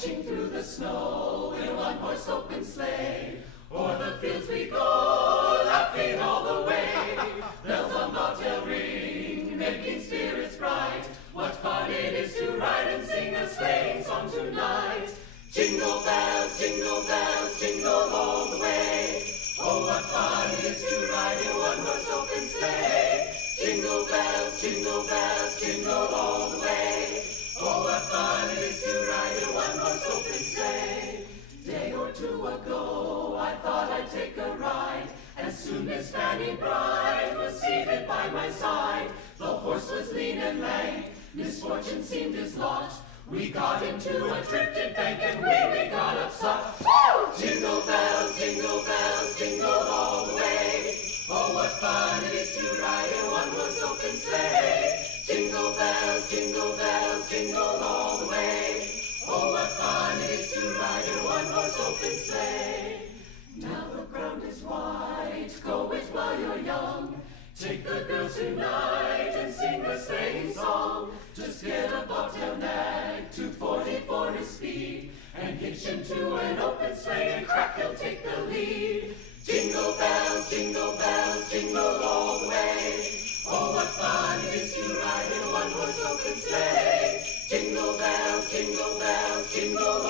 dashing through the snow in a one-horse open sleigh. O'er the fields we go, laughing all the way. Bells on bobtail ring, making spirits bright. What fun it is to ride and sing a sleighing song tonight. Jingle bells, jingle all the way. Oh, what fun it is to ride in a one-horse open sleigh. Jingle bells, jingle all the way. Oh, what fun it is to ride in a one-horse open sleigh. Day or two ago, I thought I'd take a ride. As soon as Fanny Bright was seated by my side, the horse was lean and lank, misfortune seemed his lot. We got into a drifted bank and we got upset. Jingle bells, jingle all the way. Oh, what fun it is to ride in a one-horse open sleigh. Jingle bells, jingle all the way. Oh, what fun it is to ride in a one-horse open sleigh. Now the ground is white, go it while you're young. Take the girls tonight and sing the sleighing song. Just get a bobtail nag, 240 for his speed, and hitch him to an open sleigh, and crack, he'll take the lead. Jingle bells, jingle all the way. Oh, what fun it is to ride in a one-horse open sleigh. Jingle bells, jingle